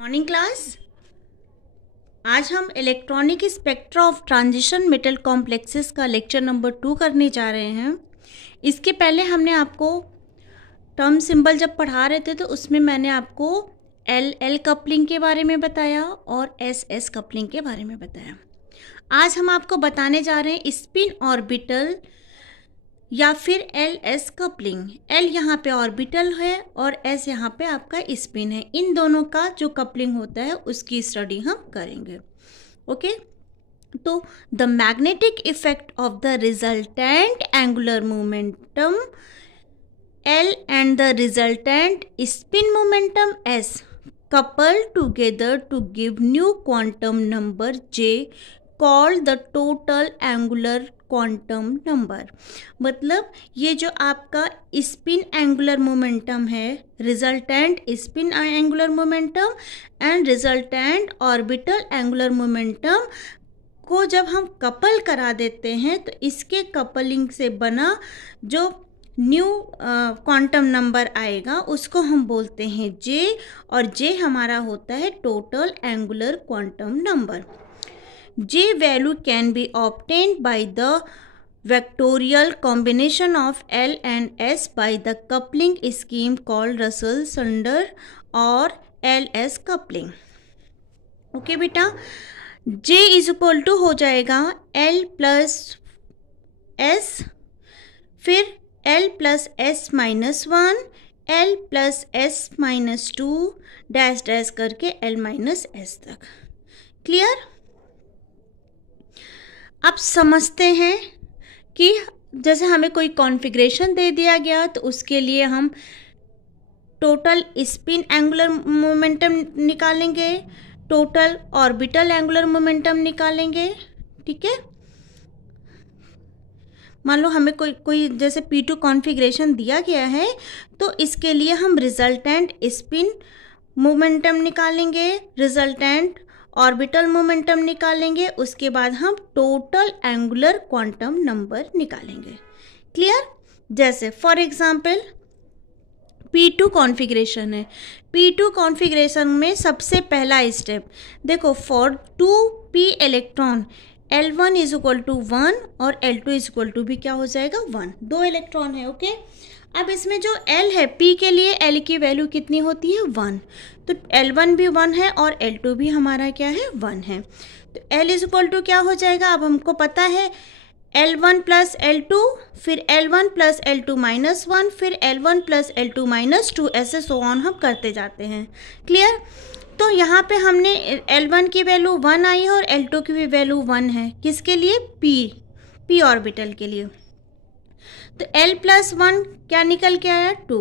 Morning class. आज हम electronic spectra of transition metal complexes का लेक्चर नंबर 2 करने जा रहे हैं। इसके पहले हमने आपको टर्म सिंबल जब पढ़ा रहे थे तो उसमें मैंने आपको एल कपलिंग के बारे में बताया और एस कपलिंग के बारे में बताया। आज हम आपको बताने जा रहे हैं स्पिन ऑर्बिटल या फिर एस कपलिंग। एल यहाँ पे ऑर्बिटल है और एस यहाँ पे आपका स्पिन है। इन दोनों का जो कपलिंग होता है उसकी स्टडी हम करेंगे। ओके, तो the magnetic effect of the resultant angular momentum L and the resultant spin momentum S coupled together to give new quantum number J called the total angular quantum number। मतलब ये जो आपका spin angular momentum है, resultant spin angular momentum and resultant orbital angular momentum को जब हम couple करा देते हैं तो इसके कपलिंग से बना जो न्यू क्वांटम नंबर आएगा उसको हम बोलते हैं जे, और जे हमारा होता है total angular quantum number. J value can be obtained by the vectorial combination of L and S by the coupling scheme called Russell-Sander और एल एस कपलिंग। ओके बेटा, जे इज इक्वल टू हो जाएगा एल प्लस एस, फिर L plus S minus 1, L plus S minus 2 dash dash करके L minus S तक। Clear? अब समझते हैं कि जैसे हमें कोई कॉन्फ़िगरेशन दे दिया गया तो उसके लिए हम टोटल स्पिन एंगुलर मोमेंटम निकालेंगे, टोटल ऑर्बिटल एंगुलर मोमेंटम निकालेंगे। ठीक है, मान लो हमें कोई जैसे P2 कॉन्फ़िगरेशन दिया गया है तो इसके लिए हम रिजल्टेंट स्पिन मोमेंटम निकालेंगे, रिजल्टेंट ऑर्बिटल मोमेंटम निकालेंगे, उसके बाद हम टोटल एंगुलर क्वांटम नंबर निकालेंगे। क्लियर? जैसे फॉर एग्जांपल P2 कॉन्फ़िगरेशन है। P2 कॉन्फ़िगरेशन में सबसे पहला स्टेप देखो, for 2p electron L1 is equal to 1 और L2 इज इक्वल टू भी क्या हो जाएगा 1। 2 इलेक्ट्रॉन है। ओके, अब इसमें जो L है, P के लिए L की वैल्यू कितनी होती है 1, तो L1 भी 1 है और L2 भी हमारा क्या है 1 है। तो L इज इक्वल टू क्या हो जाएगा, अब हमको पता है L1 प्लस L2, फिर L1 प्लस L2 माइनस 1, फिर L1 प्लस L2 माइनस 2, ऐसे सो ऑन हम करते जाते हैं। क्लियर? तो यहाँ पे हमने L1 की वैल्यू 1 आई है और L2 की भी वैल्यू 1 है। किसके लिए? P ऑर्बिटल के लिए। तो L प्लस 1 क्या निकल के आया 2,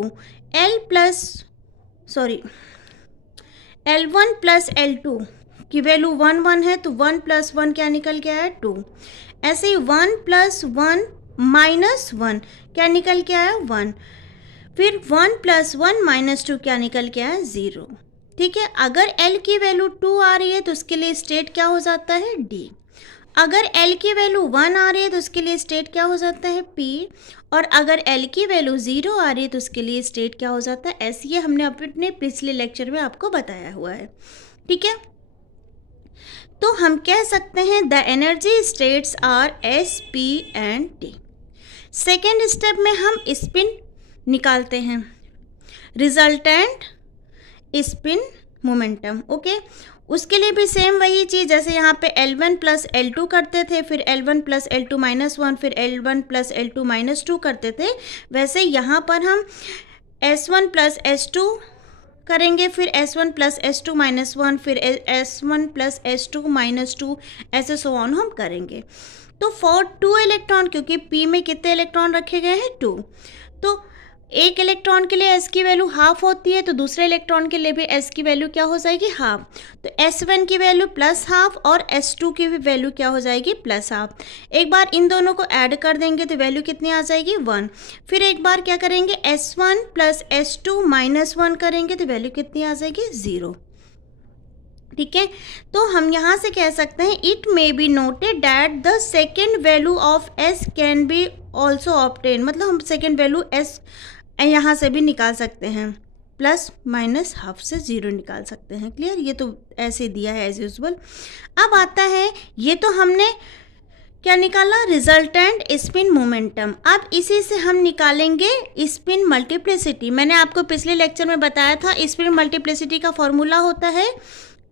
L1 प्लस L2 की वैल्यू 1 1 है तो 1 प्लस 1 क्या निकल के आया 2। ऐसे ही 1 प्लस 1 माइनस 1 क्या निकल के आया 1, फिर 1 प्लस 1 माइनस 2 क्या निकल के आया 0। ठीक है, अगर L की वैल्यू 2 आ रही है तो उसके लिए स्टेट क्या हो जाता है D। अगर L की वैल्यू 1 आ रही है तो उसके लिए स्टेट क्या हो जाता है P, और अगर L की वैल्यू 0 आ रही है तो उसके लिए स्टेट क्या हो जाता है S। ये हमने अपने पिछले लेक्चर में आपको बताया हुआ है। ठीक है, तो हम कह सकते हैं the energy states are S, P and D। Second step में हम स्पिन निकालते हैं, रिजल्टेंट स्पिन मोमेंटम। ओके, उसके लिए भी सेम वही चीज़, जैसे यहाँ पे L1 प्लस L2 करते थे, फिर L1 प्लस L2 माइनस 1, फिर L1 प्लस L2 माइनस 2 करते थे, वैसे यहाँ पर हम S1 प्लस S2 करेंगे, फिर S1 प्लस S2 माइनस 1, फिर S1 प्लस S2 माइनस 2, ऐसे सो ऑन हम करेंगे। तो फॉर 2 इलेक्ट्रॉन, क्योंकि P में कितने इलेक्ट्रॉन रखे गए हैं 2, तो एक इलेक्ट्रॉन के लिए S की वैल्यू हाफ होती है तो दूसरे इलेक्ट्रॉन के लिए भी S की वैल्यू क्या हो जाएगी हाफ। तो S1 की वैल्यू प्लस हाफ और S2 की भी वैल्यू क्या हो जाएगी प्लस हाफ। एक बार इन दोनों को ऐड कर देंगे तो वैल्यू कितनी आ जाएगी 1। फिर एक बार क्या करेंगे S1 प्लस S2 माइनस 1 करेंगे तो वैल्यू कितनी आ जाएगी 0। ठीक है, तो हम यहाँ से कह सकते हैं it may be noted that the second value of S can be also obtain, मतलब हम सेकेंड वैल्यू S यहाँ से भी निकाल सकते हैं। प्लस माइनस हाफ से 0 निकाल सकते हैं। क्लियर, ये तो ऐसे दिया है एज यूजुअल। अब आता है, ये तो हमने क्या निकाला, रिजल्टेंट स्पिन मोमेंटम। अब इसी से हम निकालेंगे स्पिन मल्टीप्लिसिटी। मैंने आपको पिछले लेक्चर में बताया था स्पिन मल्टीप्लिसिटी का फॉर्मूला होता है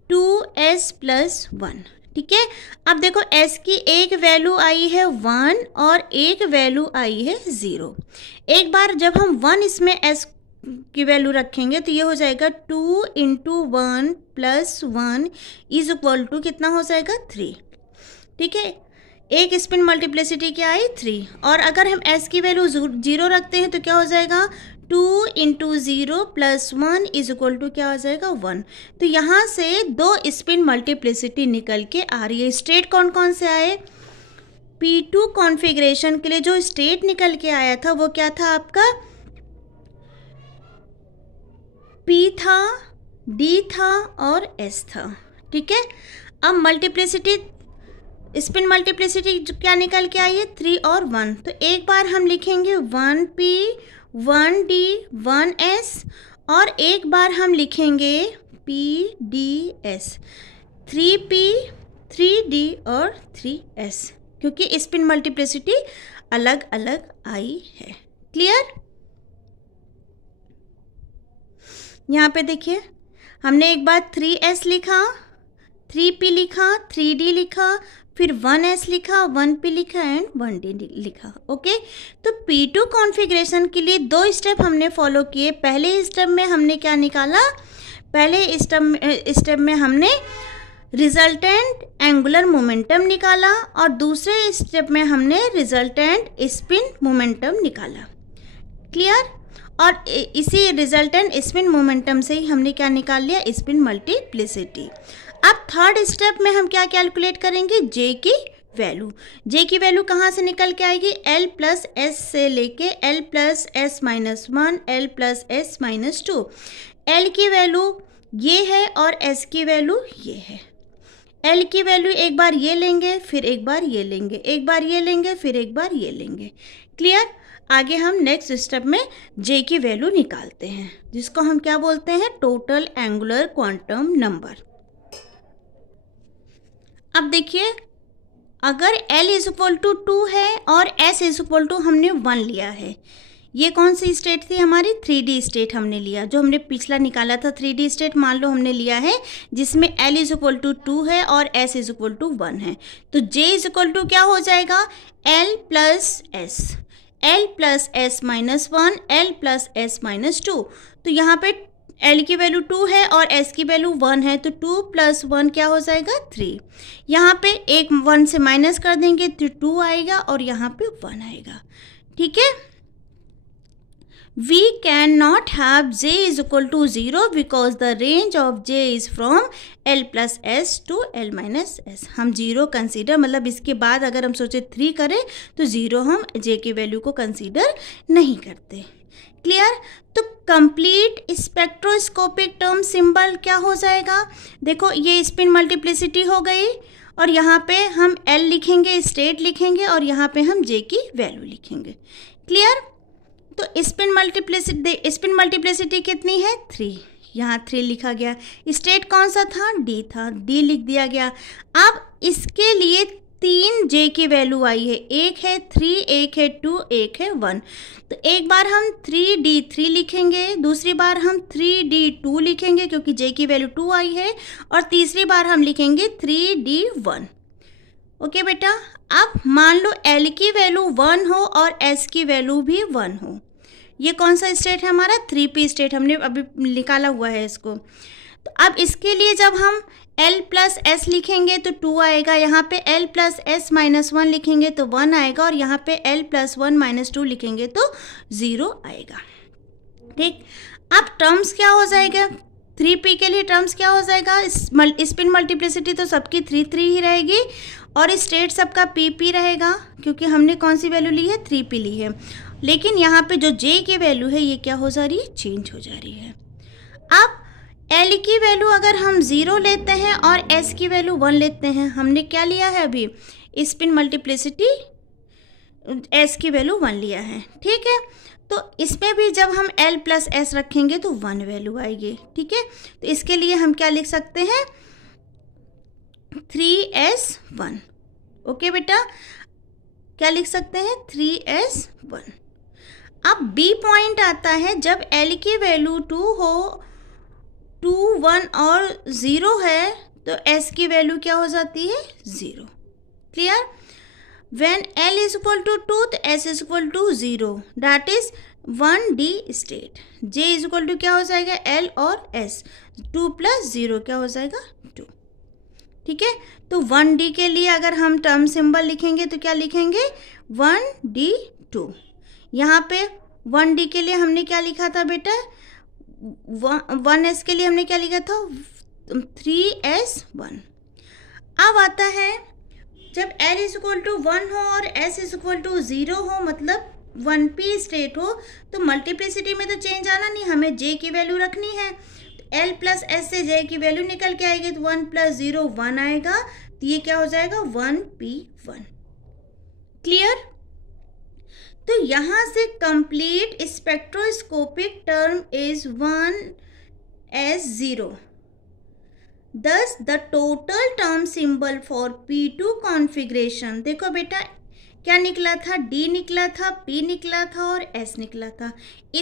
2s + 1। ठीक है, अब देखो s की एक वैल्यू आई है 1 और एक वैल्यू आई है 0। एक बार जब हम 1 इसमें s की वैल्यू रखेंगे तो ये हो जाएगा 2 × 1 + 1 = कितना हो जाएगा, 3। ठीक है, एक स्पिन मल्टीप्लिसिटी क्या आई, 3। और अगर हम s की वैल्यू 0 रखते हैं तो क्या हो जाएगा, 2 × 0 + 1 = क्या हो जाएगा, 1। तो यहाँ से 2 स्पिन मल्टीप्लिसिटी निकल के आ रही है। स्टेट कौन कौन से आए, P2 कॉन्फ़िगरेशन के लिए जो स्टेट निकल के आया था वो क्या था आपका, P था, D था और S था। ठीक है, अब मल्टीप्लिसिटी, स्पिन मल्टीप्लिसिटी क्या निकल के आई है, 3 और 1। तो एक बार हम लिखेंगे 1P 1D 1S और एक बार हम लिखेंगे PDS 3P 3D और 3S, क्योंकि स्पिन मल्टीप्लिसिटी अलग अलग आई है। क्लियर, यहाँ पे देखिए हमने एक बार 3S लिखा, 3P लिखा, 3D लिखा, फिर 1S लिखा, 1P लिखा एंड 1D लिखा। ओके, तो P2 कॉन्फ़िगरेशन के लिए 2 स्टेप हमने फॉलो किए। पहले स्टेप में हमने क्या निकाला, पहले स्टेप में हमने रिजल्टेंट एंगुलर मोमेंटम निकाला और दूसरे स्टेप में हमने रिजल्टेंट स्पिन मोमेंटम निकाला। क्लियर, और इसी रिजल्टेंट स्पिन मोमेंटम से ही हमने क्या निकाल लिया, स्पिन मल्टीप्लिसिटी। अब थर्ड स्टेप में हम क्या कैलकुलेट करेंगे, जे की वैल्यू। जे की वैल्यू कहाँ से निकल के आएगी, L + S से लेके L + S - 1 L + S - 2। L की वैल्यू ये है और S की वैल्यू ये है। L की वैल्यू एक बार ये लेंगे, फिर एक बार ये लेंगे, एक बार ये लेंगे, फिर एक बार ये लेंगे। क्लियर, आगे हम नेक्स्ट स्टेप में J की वैल्यू निकालते हैं, जिसको हम क्या बोलते हैं, टोटल एंगुलर क्वांटम नंबर। अब देखिए, अगर L = 2 है और S = हमने 1 लिया है, ये कौन सी स्टेट थी हमारी, 3D स्टेट हमने लिया, जो हमने पिछला निकाला था 3D स्टेट मान लो हमने लिया है, जिसमें L = 2 है और S = 1 है। तो J = क्या हो जाएगा, L + S, L + S - 1 L + S - 2। तो यहाँ पे L की वैल्यू 2 है और S की वैल्यू 1 है, तो 2 + 1 क्या हो जाएगा, 3। यहाँ पे एक 1 से माइनस कर देंगे तो 2 आएगा और यहाँ पे 1 आएगा। ठीक है, We cannot have J = 0 because the range of J is from L + S to L - S। हम 0 कंसीडर, मतलब इसके बाद अगर हम सोचे 3 करें तो 0 हम J की वैल्यू को कंसीडर नहीं करते। क्लियर, तो कंप्लीट स्पेक्ट्रोस्कोपिक टर्म सिंबल क्या हो जाएगा, देखो ये स्पिन मल्टीप्लिसिटी हो गई और यहाँ पे हम L लिखेंगे, स्टेट लिखेंगे और यहाँ पे हम J की वैल्यू लिखेंगे। क्लियर, तो स्पिन मल्टीप्लिसिटी कितनी है, 3। यहाँ 3 लिखा गया। स्टेट कौन सा था, D था, D लिख दिया गया। अब इसके लिए 3 J की वैल्यू आई है, एक है 3, एक है 2, एक है 1। तो एक बार हम 3D3 लिखेंगे, दूसरी बार हम 3D2 लिखेंगे क्योंकि J की वैल्यू 2 आई है, और तीसरी बार हम लिखेंगे 3D1। ओके बेटा, अब मान लो L की वैल्यू 1 हो और S की वैल्यू भी 1 हो। ये कौन सा स्टेट है हमारा, 3P स्टेट, हमने अभी निकाला हुआ है इसको। तो अब इसके लिए जब हम L + S लिखेंगे तो 2 आएगा, यहाँ पे L + S - 1 लिखेंगे तो 1 आएगा, और यहाँ पे L + 1 - 2 लिखेंगे तो 0 आएगा। ठीक, अब टर्म्स क्या हो जाएगा, 3P के लिए टर्म्स क्या हो जाएगा, स्पिन मल्टीप्लिसिटी तो सबकी 3 ही रहेगी और स्टेट सबका PP रहेगा, क्योंकि हमने कौन सी वैल्यू ली है, 3P ली है। लेकिन यहाँ पे जो J की वैल्यू है ये क्या हो जा रही है, चेंज हो जा रही है। अब L की वैल्यू अगर हम 0 लेते हैं और S की वैल्यू 1 लेते हैं, हमने क्या लिया है अभी, स्पिन मल्टीप्लिसिटी S की वैल्यू 1 लिया है। ठीक है, तो इसमें भी जब हम L प्लस S रखेंगे तो 1 वैल्यू आएगी, ठीक है। तो इसके लिए हम क्या लिख सकते हैं, 3S1। ओके बेटा, क्या लिख सकते हैं, 3S1। अब B पॉइंट आता है, जब L की वैल्यू 2 हो, 2, 1 और 0 है, तो S की वैल्यू क्या हो जाती है, 0। Clear. When L is equal to 2 तो S is equal to 0, that is 1D state. J is equal to क्या हो जाएगा, L और S, 2 + 0 क्या हो जाएगा, 2। ठीक है, तो 1D के लिए अगर हम टर्म सिंबल लिखेंगे तो क्या लिखेंगे, 1D2। यहाँ पे 1D के लिए हमने क्या लिखा था बेटा, 1S के लिए हमने क्या लिखा था, 3S1। अब आता है जब L is equal to 1 हो और S is equal to 0 हो, मतलब 1P स्टेट हो, तो मल्टीप्लिसिटी में तो चेंज आना नहीं, हमें J की वैल्यू रखनी है। L प्लस S से J की वैल्यू निकल के आएगी, तो 1 + 0 1 आएगा, तो ये क्या हो जाएगा, 1P1। क्लियर। तो यहाँ से complete spectroscopic term is 1S0। Thus the total term symbol for P2 configuration, देखो बेटा क्या निकला था, D निकला था, P निकला था और S निकला था।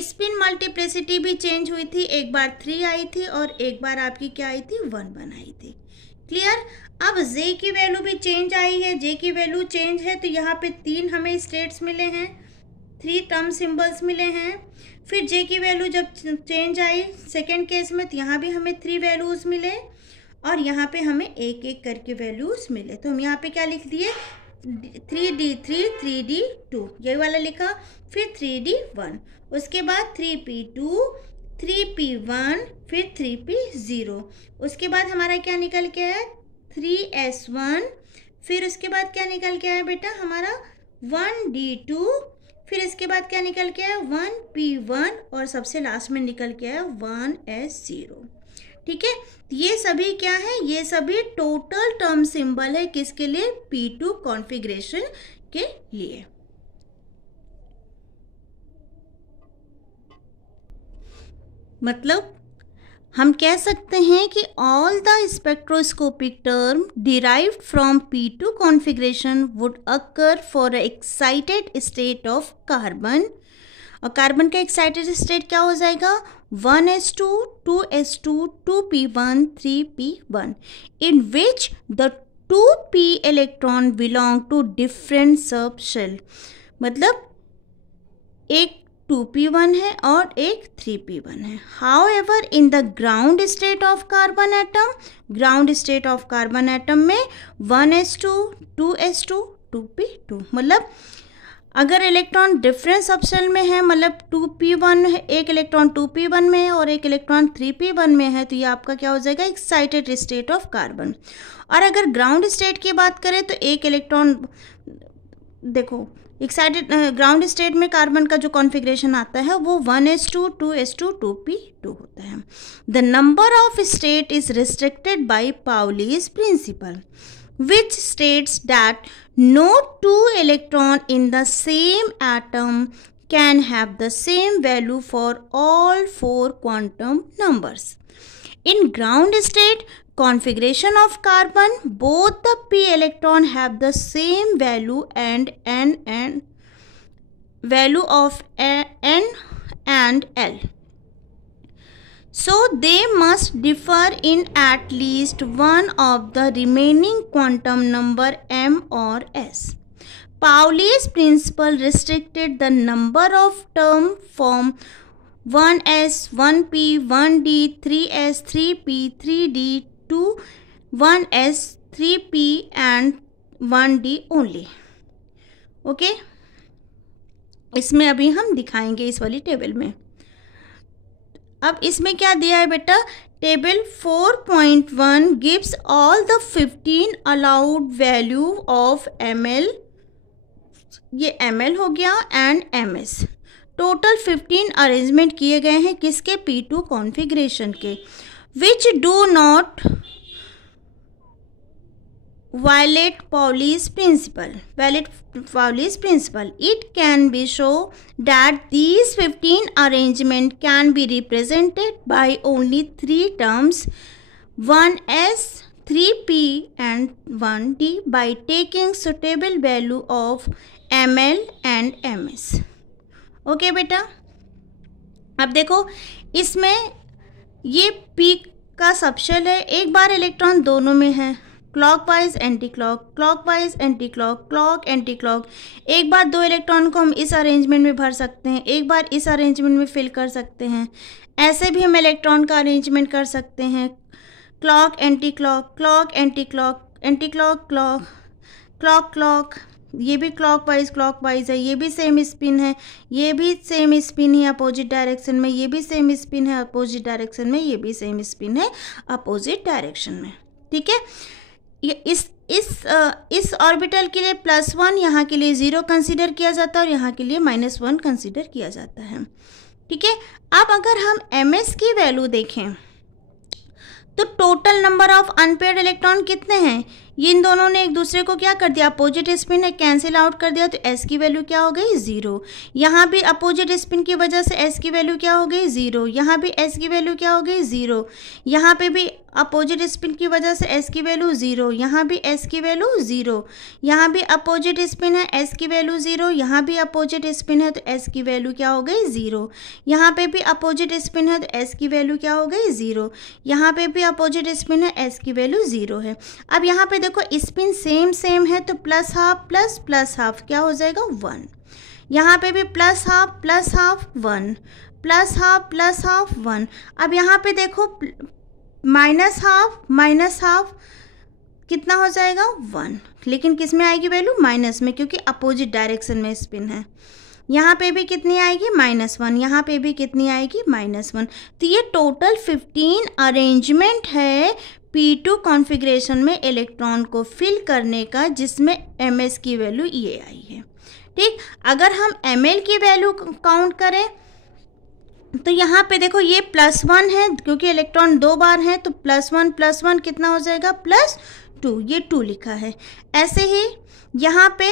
स्पिन मल्टीप्लिसिटी भी चेंज हुई थी, एक बार 3 आई थी और एक बार आपकी क्या आई थी, 1 आई थी। क्लियर। अब J की वैल्यू भी चेंज आई है, J की वैल्यू चेंज है, तो यहाँ पे 3 हमें स्टेट्स मिले हैं, 3 टर्म सिंबल्स मिले हैं। फिर J की वैल्यू जब चेंज आई सेकेंड केस में, तो यहाँ भी हमें 3 वैल्यूज़ मिले और यहाँ पे हमें एक एक करके वैल्यूज़ मिले। तो हम यहाँ पे क्या लिख दिए, 3D3 3D2 यही वाला लिखा, फिर 3D1, उसके बाद 3P2 3P1, फिर 3P0, उसके बाद हमारा क्या निकल के आया, 3S1, फिर उसके बाद क्या निकल के आया बेटा हमारा 1D2, फिर इसके बाद क्या निकल के आया 1P1 और सबसे लास्ट में निकल के आया 1S0। ठीक है, ये सभी क्या है, ये सभी टोटल टर्म सिंबल है, किसके लिए, P2 कॉन्फ़िगरेशन के लिए। मतलब हम कह सकते हैं कि all the spectroscopic term derived from P2 configuration would occur for excited state of carbon. और कार्बन का एक्साइटेड स्टेट क्या हो जाएगा, 1s2 2s2 2p1 3p1, in which the 2p electron belong to different subshell। मतलब एक 2p1 है और एक 3p1 है। However, in the ground state of carbon atom, ground state of carbon atom में 1s2 2s2 2p2, मतलब अगर electron different subshell में है, मतलब 2p1 है, एक इलेक्ट्रॉन 2p1 में है और एक इलेक्ट्रॉन 3p1 में है, तो ये आपका क्या हो जाएगा, एक्साइटेड स्टेट ऑफ कार्बन। और अगर ग्राउंड स्टेट की बात करें तो एक इलेक्ट्रॉन, देखो एक्साइटेड ग्राउंड स्टेट में कार्बन का जो कॉन्फ़िगरेशन आता है वो 1s2 2s2 2p2 होता है। The number of state is restricted by Pauli's principle, which states that no two electron in the same atom can have the same value for all 4 quantum numbers. In ground state configuration of carbon, both the p electron have the same value and n value of n and l. So they must differ in at least one of the remaining quantum number m or s. Pauli's principle restricted the number of terms from 1s 1p 1d 3s 3p 3d to 1s 3p and 1d only. Okay, इसमें अभी हम दिखाएंगे इस वाली table में। अब इसमें क्या दिया है बेटा, table 4.1 gives all the 15 allowed value of ml, ये ml हो गया, एंड ms। टोटल 15 अरेंजमेंट किए गए हैं किसके, P2 कॉन्फ़िगरेशन के, which do not Wallet-Pauli's principle. It can be shown that these 15 arrangements can be represented by only 3 terms, 1s, 3p and 1d, by taking suitable value of ml and ms. Okay बेटा, अब देखो इसमें ये p का subshell है। एक बार electron दोनों में है, clockwise anti clock, clockwise anti clock, clock anti clock. एक बार 2 इलेक्ट्रॉन को हम इस अरेंजमेंट में भर सकते हैं, एक बार इस अरेंजमेंट में फिल कर सकते हैं। ऐसे भी हम इलेक्ट्रॉन का अरेंजमेंट कर सकते हैं, clock anti clock, clock anti clock, anti clock clock, clock clock. ये भी क्लॉकवाइज है, ये भी सेम स्पिन है, ये भी सेम स्पिन है अपोजिट डायरेक्शन में, ये भी सेम स्पिन है अपोजिट डायरेक्शन में, ये भी सेम स्पिन है अपोजिट डायरेक्शन में। ठीक है, इस ऑर्बिटल के लिए +1, यहाँ के लिए 0 कंसीडर किया जाता है और यहाँ के लिए -1 कंसीडर किया जाता है। ठीक है, अब अगर हम ms की वैल्यू देखें तो total number of unpaired electron कितने हैं? ये इन दोनों ने एक दूसरे को क्या कर दिया, अपोजिट स्पिन है, कैंसिल आउट कर दिया, तो s की वैल्यू क्या हो गई, 0। यहाँ भी अपोजिट स्पिन की वजह से s की वैल्यू क्या हो गई, 0। यहाँ भी s की वैल्यू क्या हो गई, 0। यहाँ पे भी अपोजिट स्पिन की वजह से s की वैल्यू 0, यहाँ भी s की वैल्यू 0। यहाँ भी अपोजिट स्पिन है, s की वैल्यू 0। यहाँ भी अपोजिट स्पिन है तो s की वैल्यू क्या हो गई, 0। यहाँ पे भी अपोजिट स्पिन है तो s की वैल्यू क्या हो गई, 0। यहाँ पे भी अपोजिट स्पिन है, s की वैल्यू 0 है। अब यहाँ पे देखो स्पिन सेम है तो +½ प्लस हाफ क्या हो जाएगा, 1। यहाँ पे भी +½ प्लस हाफ 1, +½ 1। अब यहाँ पे देखो -½ कितना हो जाएगा, 1। लेकिन किस में आएगी वैल्यू, माइनस में, क्योंकि अपोजिट डायरेक्शन में स्पिन है। यहाँ पे भी कितनी आएगी, -1। यहाँ पे भी कितनी आएगी, -1। तो ये टोटल 15 अरेंजमेंट है p2 कॉन्फ़िगरेशन में इलेक्ट्रॉन को फिल करने का, जिसमें ms की वैल्यू ये आई है। ठीक, अगर हम ml की वैल्यू काउंट करें तो यहाँ पे देखो ये +1 है, क्योंकि इलेक्ट्रॉन 2 बार है तो +1 कितना हो जाएगा, +2, ये 2 लिखा है। ऐसे ही यहाँ पे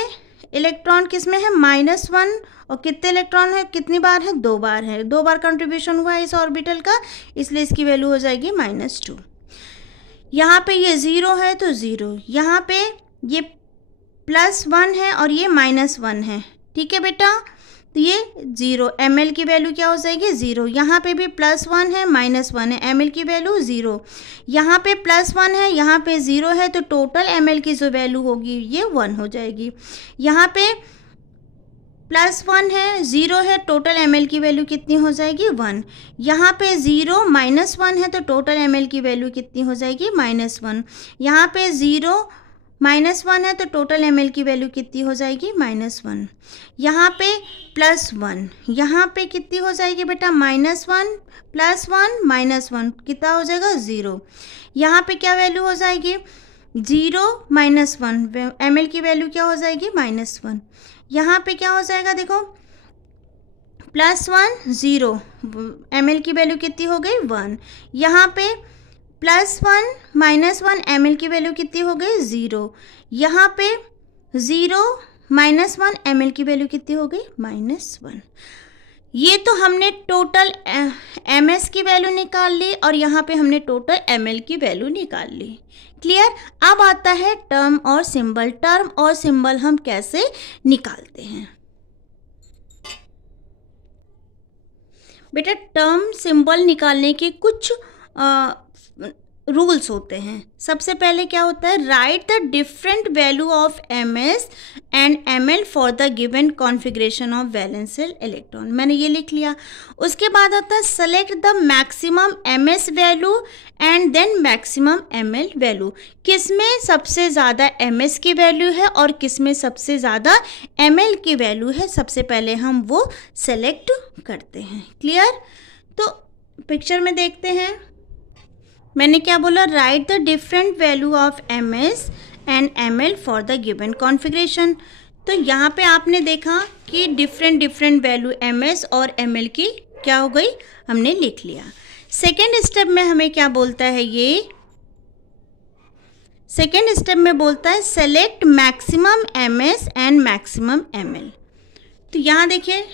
इलेक्ट्रॉन किस में है, -1, और कितने इलेक्ट्रॉन है, कितनी बार है, 2 बार है, 2 बार कंट्रीब्यूशन हुआ है इस ऑर्बिटल का, इसलिए इसकी वैल्यू हो जाएगी -2। यहाँ पे ये 0 है तो 0, यहाँ पे ये +1 है और ये -1 है। ठीक है बेटा, तो ये 0, ml की वैल्यू क्या हो जाएगी, 0। यहाँ पे भी +1 है, -1 है, ml की वैल्यू 0। यहाँ पे +1 है, यहाँ पे 0 है, तो टोटल ml की जो वैल्यू होगी ये 1 हो जाएगी। यहाँ पे +1 है, 0 है, टोटल ml की वैल्यू कितनी हो जाएगी, 1। यहाँ पे 0 -1 है तो टोटल ml की वैल्यू कितनी हो जाएगी, -1। यहाँ पे 0 -1 है तो टोटल ml की वैल्यू कितनी हो जाएगी, -1। यहाँ पे +1, यहाँ पे कितनी हो जाएगी बेटा, -1 +1 -1 कितना हो जाएगा, 0। यहाँ पे क्या वैल्यू हो जाएगी, 0 -1, ml की वैल्यू क्या हो जाएगी, -1। यहाँ पे क्या हो जाएगा, देखो +1 0, ml की वैल्यू कितनी हो गई, 1। यहाँ पे +1 -1, ml की वैल्यू कितनी हो गई, 0। यहाँ पे 0 -1, ml की वैल्यू कितनी हो गई, -1। ये तो हमने टोटल ms की वैल्यू निकाल ली और यहाँ पे हमने टोटल ml की वैल्यू निकाल ली। क्लियर। अब आता है टर्म और सिंबल। टर्म और सिंबल हम कैसे निकालते हैं बेटा? टर्म सिंबल निकालने के कुछ रूल्स होते हैं। सबसे पहले क्या होता है, write the different value of ms and ml for the given configuration of valential electron. मैंने ये लिख लिया। उसके बाद आता है select the maximum ms value and then maximum ml value. किस में सबसे ज़्यादा ms की वैल्यू है और किस में सबसे ज़्यादा ml की वैल्यू है, सबसे पहले हम वो सेलेक्ट करते हैं। क्लियर। तो पिक्चर में देखते हैं, मैंने क्या बोला, right the different value of ms and ml for the given configuration. तो यहाँ पे आपने देखा कि डिफरेंट वैल्यू ms और ml की क्या हो गई, हमने लिख लिया। सेकेंड स्टेप में हमें क्या बोलता है, ये सेकेंड स्टेप में बोलता है select maximum MS and maximum ML. तो यहाँ देखिए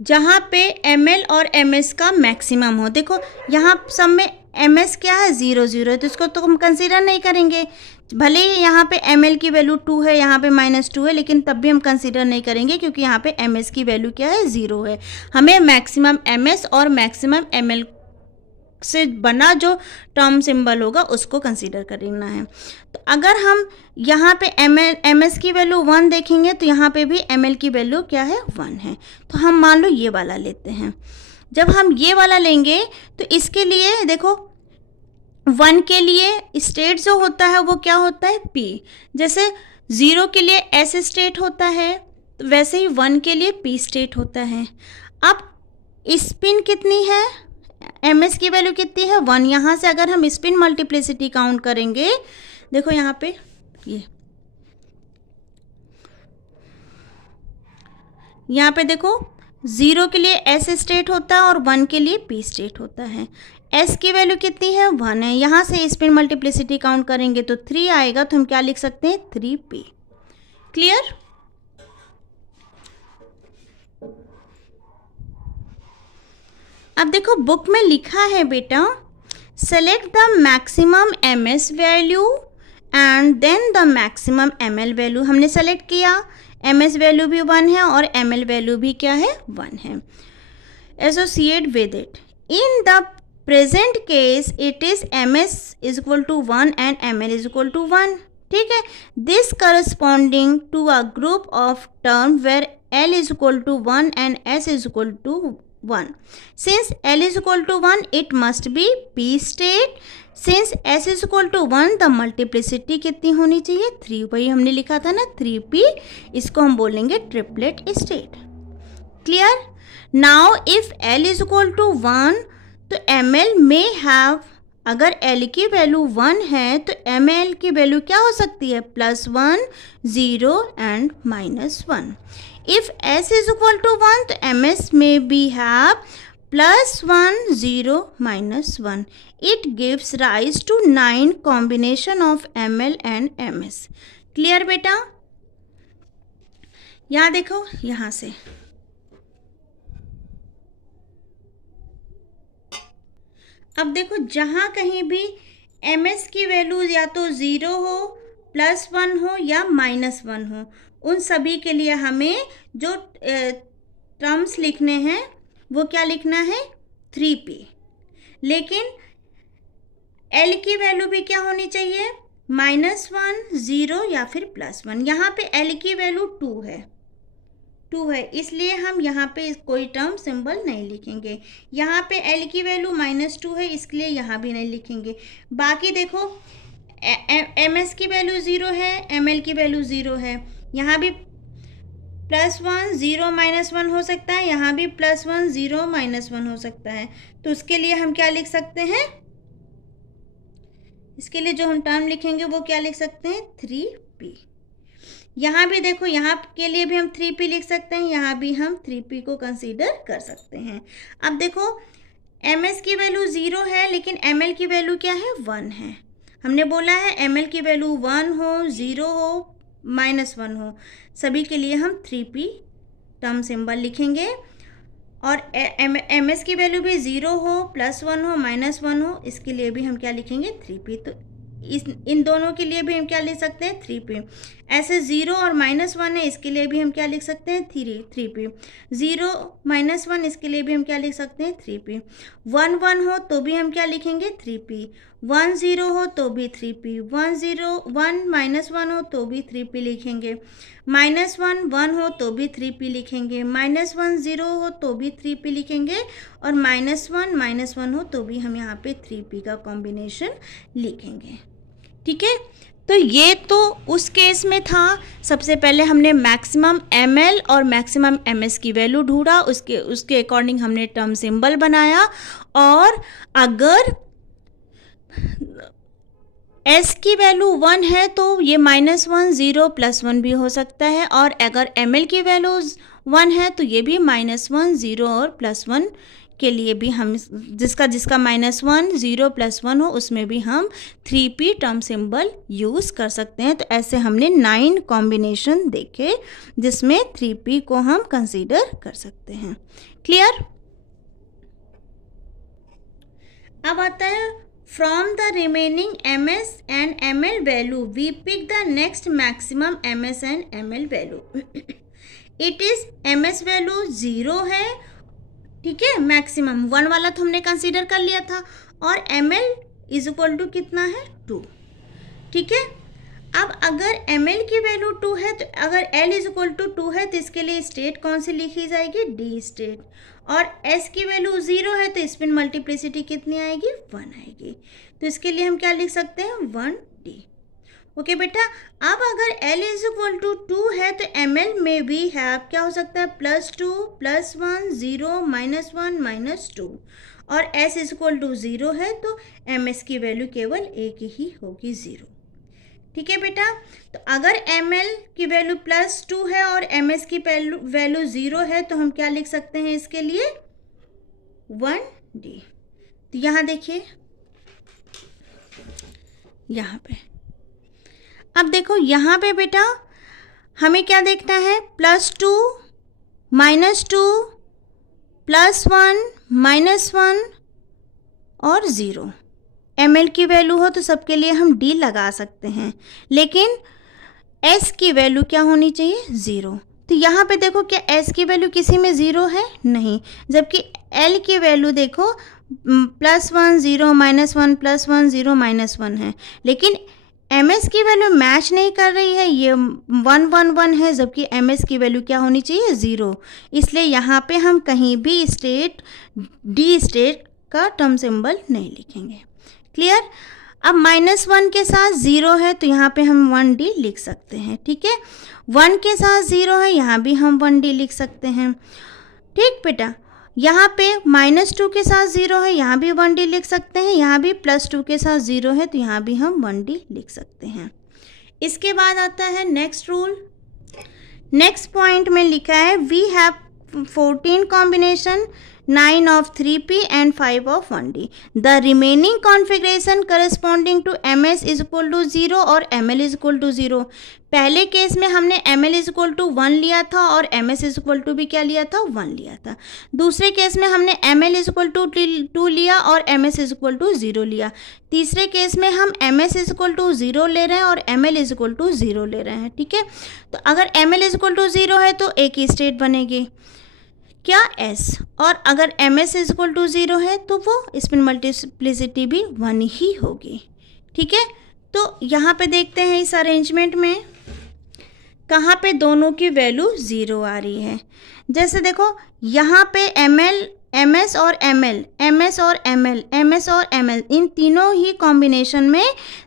जहाँ पे एमएल और एमएस का मैक्सिमम हो, देखो यहाँ सब में एमएस क्या है 0 0 है, तो इसको तो हम कंसीडर नहीं करेंगे। भले ही यहाँ पे एमएल की वैल्यू 2 है, यहाँ पे -2 है, लेकिन तब भी हम कंसीडर नहीं करेंगे क्योंकि यहाँ पे एमएस की वैल्यू क्या है 0 है। हमें मैक्सिमम एमएस और मैक्सिमम एमएल से बना जो टर्म सिंबल होगा उसको कंसीडर करना है। तो अगर हम यहाँ पे एमएस की वैल्यू 1 देखेंगे तो यहाँ पे भी एमएल की वैल्यू क्या है 1 है। तो हम मान लो ये वाला लेते हैं। जब हम ये वाला लेंगे तो इसके लिए देखो 1 के लिए स्टेट जो होता है वो क्या होता है P। जैसे 0 के लिए S स्टेट होता है तो वैसे ही 1 के लिए P स्टेट होता है। अब स्पिन कितनी है, एमएस की वैल्यू कितनी है 1। यहाँ से अगर हम स्पिन मल्टीप्लिसिटी काउंट करेंगे, देखो यहाँ पे ये यहाँ पे देखो 0 के लिए S स्टेट होता है और 1 के लिए P स्टेट होता है। S की वैल्यू कितनी है 1 है। यहाँ से स्पिन मल्टीप्लिसिटी काउंट करेंगे तो 3 आएगा, तो हम क्या लिख सकते हैं 3P। क्लियर। अब देखो बुक में लिखा है बेटा select the maximum MS value and then the maximum ML value. हमने सेलेक्ट किया, एमएस वैल्यू भी 1 है और एमएल वैल्यू भी क्या है 1 है। Associate with it in the present case it is MS is equal to 1 and ML is equal to 1। ठीक है, this corresponding to a group of term where L is equal to 1 and S is equal to 1. Since L is equal to 1, it must be P state. Since S is equal to 1, the multiplicity कितनी होनी चाहिए 3। वही हमने लिखा था ना 3P, इसको हम बोलेंगे triplet state. Clear. Now if L is equal to 1 तो ML may have, अगर L की वैल्यू 1 है तो ML की वैल्यू क्या हो सकती है +1 0 and -1। If S is equal to 1 तो MS may be have +1 0 -1. It gives rise to 9 combination of ML and MS. Clear बेटा। यहाँ देखो, यहाँ से अब देखो जहाँ कहीं भी MS की वैल्यू या तो 0 हो, +1 हो या -1 हो, उन सभी के लिए हमें जो टर्म्स लिखने हैं वो क्या लिखना है 3P। लेकिन L की वैल्यू भी क्या होनी चाहिए -1 0 या फिर +1। यहाँ पे L की वैल्यू 2 है, इसलिए हम यहाँ पे कोई टर्म सिंबल नहीं लिखेंगे। यहाँ पे L की वैल्यू -2 है, इसलिए यहाँ भी नहीं लिखेंगे। बाकी देखो MS की वैल्यू 0 है, ML की वैल्यू 0 है, यहाँ भी +1 0 -1 हो सकता है, यहाँ भी +1 0 -1 हो सकता है। तो उसके लिए हम क्या लिख सकते हैं, इसके लिए जो हम टर्म लिखेंगे वो क्या लिख सकते हैं 3P। यहाँ भी देखो, यहाँ के लिए भी हम 3P लिख सकते हैं, यहाँ भी हम 3P को कंसीडर कर सकते हैं। अब देखो MS की वैल्यू 0 है लेकिन ML की वैल्यू क्या है 1 है। हमने बोला है ML की वैल्यू 1 हो, 0 हो, -1 हो, सभी के लिए हम 3P टर्म सिंबल लिखेंगे। और MS की वैल्यू भी 0 हो, +1 हो, -1 हो, इसके लिए भी हम क्या लिखेंगे 3P। तो इन दोनों के लिए भी हम क्या लिख सकते हैं 3P। ऐसे 0 और -1 है, इसके लिए भी हम क्या लिख सकते हैं 3P। 0 -1 इसके लिए भी हम क्या लिख सकते हैं 3P। 1 1 हो तो भी हम क्या लिखेंगे 3P। 1 0 हो तो भी 3P। 1 -1 हो तो भी 3P लिखेंगे। -1 1 हो तो भी 3P लिखेंगे। -1 0 हो तो भी 3P लिखेंगे। और -1 -1 हो तो भी हम यहाँ पे 3P का कॉम्बिनेशन लिखेंगे। ठीक है, तो ये तो उस केस में था। सबसे पहले हमने मैक्सिमम ML और मैक्सिमम MS की वैल्यू ढूंढा, उसके अकॉर्डिंग हमने टर्म सिंबल बनाया। और अगर S की वैल्यू 1 है तो ये -1 0 +1 भी हो सकता है। और अगर ML की वैल्यू 1 है तो ये भी -1 0 और +1 के लिए भी हम जिसका -1 0 + 1 हो उसमें भी हम 3p टर्म सिंबल यूज़ कर सकते हैं। तो ऐसे हमने 9 कॉम्बिनेशन देखे जिसमें 3p को हम कंसीडर कर सकते हैं। क्लियर? अब आता है from the remaining ms and ml value we pick the next maximum ms and ml value. It is ms value 0 है, ठीक है, मैक्सिमम 1 वाला तो हमने कंसीडर कर लिया था, और ml = कितना है 2, ठीक है। अब अगर ml की वैल्यू 2 है तो अगर l = 2 है तो इसके लिए स्टेट कौन सी लिखी जाएगी, d स्टेट, और s की वैल्यू 0 है तो स्पिन मल्टीप्लिसिटी कितनी आएगी, 1 आएगी। तो इसके लिए हम क्या लिख सकते हैं, 1d। ओके बेटा, अब अगर l = 2 है तो ml में भी है क्या हो सकता है, +2 +1 0 -1 -2, और s = 0 है तो ms की वैल्यू केवल एक ही होगी, 0। ठीक है बेटा, तो अगर ml की वैल्यू +2 है और ms की वैल्यू 0 है तो हम क्या लिख सकते हैं इसके लिए, 1d। तो यहाँ देखिए, यहाँ पे अब देखो, यहाँ पे बेटा हमें क्या देखना है, +2 -2 +1 -1 और 0। ml की वैल्यू हो तो सबके लिए हम d लगा सकते हैं, लेकिन s की वैल्यू क्या होनी चाहिए, 0। तो यहाँ पे देखो, क्या s की वैल्यू किसी में 0 है, नहीं, जबकि l की वैल्यू देखो +1 0 -1 +1 0 -1 है, लेकिन ms की वैल्यू मैच नहीं कर रही है, ये 1 1 1 है, जबकि ms की वैल्यू क्या होनी चाहिए, 0। इसलिए यहाँ पे हम कहीं भी स्टेट d स्टेट का टर्म सिंबल नहीं लिखेंगे। क्लियर? अब -1 के साथ 0 है तो यहाँ पे हम 1d लिख सकते हैं, ठीक है। 1 के साथ 0 है, यहाँ भी हम 1d लिख सकते हैं, ठीक बेटा। यहाँ पे -2 के साथ 0 है, यहाँ भी 1d लिख सकते हैं, यहाँ भी +2 के साथ 0 है तो यहाँ भी हम 1d लिख सकते हैं। इसके बाद आता है नेक्स्ट रूल। नेक्स्ट पॉइंट में लिखा है we have 14 combination 9 of 3p and 5 of 1d. The remaining configuration corresponding to ms = 0 और ml = 0। पहले केस में हमने ml = 1 लिया था और ms = भी क्या लिया था, 1 लिया था। दूसरे केस में हमने ml = 2 लिया और ms = 0 लिया। तीसरे केस में हम ms = 0 ले रहे हैं और ml = 0 ले रहे हैं, ठीक है। तो अगर ml = 0 है तो एक ही स्टेट बनेगी, क्या, s, और अगर ms = 0 है तो वो स्पिन मल्टीप्लिसिटी भी 1 ही होगी, ठीक है। तो यहाँ पे देखते हैं इस अरेंजमेंट में कहाँ पे दोनों की वैल्यू 0 आ रही है। जैसे देखो, यहाँ पे ms और ml, ms और ml, ms और ml, इन तीनों ही कॉम्बिनेशन में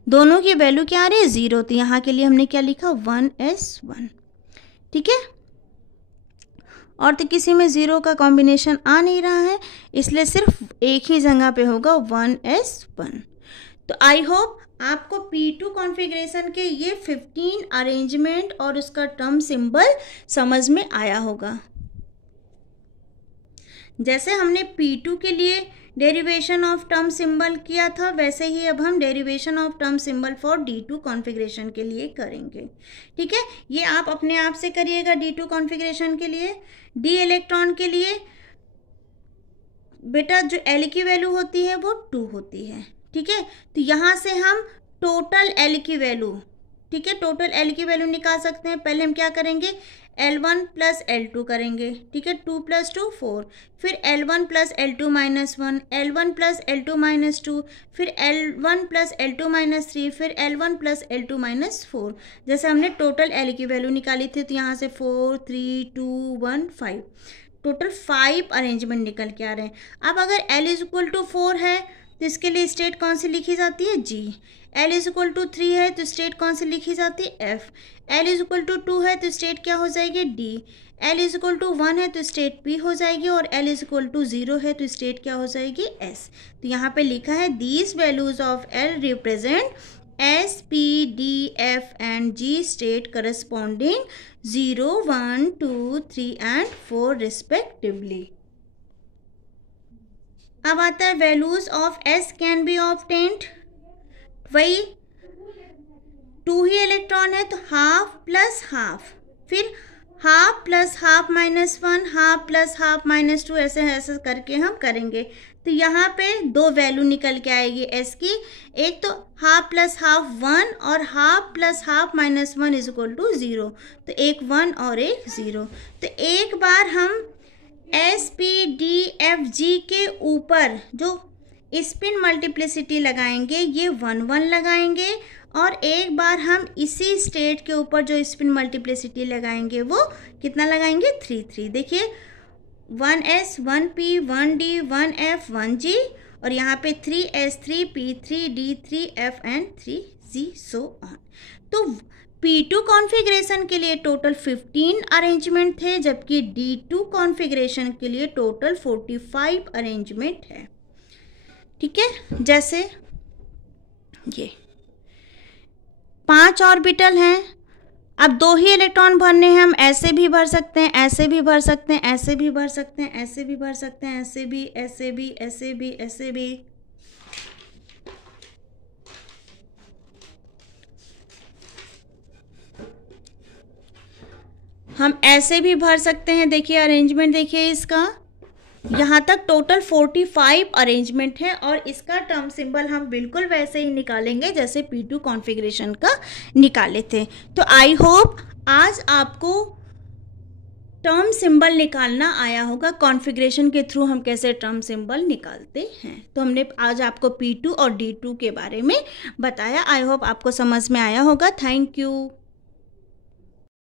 दोनों की वैल्यू क्या आ रही है, 0। तो यहाँ के लिए हमने क्या लिखा, 1s1, ठीक है। और तो किसी में 0 का कॉम्बिनेशन आ नहीं रहा है, इसलिए सिर्फ एक ही जगह पे होगा 1s1। तो आई होप आपको P2 कॉन्फ़िगरेशन के ये 15 अरेंजमेंट और उसका टर्म सिंबल समझ में आया होगा। जैसे हमने P2 के लिए डेरिवेशन ऑफ टर्म सिंबल किया था, वैसे ही अब हम derivation of term symbol for D2 configuration के लिए करेंगे, ठीक है। ये आप अपने आप से करिएगा D2 कॉन्फ़िगरेशन के लिए। D इलेक्ट्रॉन के लिए बेटा जो L की वैल्यू होती है वो 2 होती है, ठीक है। तो यहाँ से हम टोटल L की वैल्यू, ठीक है, टोटल L की वैल्यू निकाल सकते हैं। पहले हम क्या करेंगे, L1 + L2 करेंगे, ठीक है, 2 + 2 4, फिर L1 + L2 - 1, L1 + L2 - 2, फिर L1 + L2 - 3, फिर L1 + L2 - 4। जैसे हमने टोटल L की वैल्यू निकाली थी, तो यहाँ से 4 3 2 1 5, टोटल 5 अरेंजमेंट निकल के आ रहे हैं। अब अगर L = 4 है तो इसके लिए स्टेट कौन सी लिखी जाती है, G। L = 3 है तो स्टेट कौन सी लिखी जाती है, F। L = 2 है तो स्टेट क्या हो जाएगी, D। L = 1 है तो स्टेट P हो जाएगी, और L = 0 है तो स्टेट क्या हो जाएगी, S। तो यहाँ पे लिखा है these values of L represent S, P, D, F and G state corresponding 0, 1, 2, 3 and 4 respectively. अब आता है values of S can be obtained, वही 2 ही इलेक्ट्रॉन है तो हाफ प्लस हाफ, फिर half plus half minus 1, half plus half minus 2, ऐसे ऐसे करके हम करेंगे। तो यहाँ पे 2 वैल्यू निकल के आएगी S की, एक तो हाफ प्लस हाफ 1 और half plus half minus 1 is equal to 0, तो एक 1 और एक 0। तो एक बार हम SPDFG के ऊपर जो स्पिन मल्टीप्लिसिटी लगाएंगे ये 1 1 लगाएंगे, और एक बार हम इसी स्टेट के ऊपर जो स्पिन मल्टीप्लिसिटी लगाएंगे वो कितना लगाएंगे 3 3। देखिए 1s 1p 1d 1f 1g, और यहाँ पे 3s 3p 3d 3f and 3g so on. तो P2 कॉन्फ़िगरेशन के लिए टोटल 15 अरेंजमेंट थे, जबकि D2 कॉन्फ़िगरेशन के लिए टोटल 45 अरेंजमेंट है। ठीक है, जैसे ये 5 ऑर्बिटल हैं, अब 2 ही इलेक्ट्रॉन भरने हैं, हम ऐसे भी भर सकते हैं, ऐसे भी भर सकते हैं, ऐसे भी भर सकते हैं, ऐसे भी भर सकते हैं, ऐसे भी, ऐसे भी, ऐसे भी, ऐसे भी। हम ऐसे भी भर सकते हैं। देखिए अरेंजमेंट देखिए इसका, यहाँ तक टोटल 45 अरेंजमेंट है, और इसका टर्म सिंबल हम बिल्कुल वैसे ही निकालेंगे जैसे P2 कॉन्फ़िगरेशन का निकाले थे। तो आई होप आज आपको टर्म सिंबल निकालना आया होगा, कॉन्फ़िगरेशन के थ्रू हम कैसे टर्म सिंबल निकालते हैं। तो हमने आज आपको P2 और D2 के बारे में बताया। आई होप आपको समझ में आया होगा। Thank you.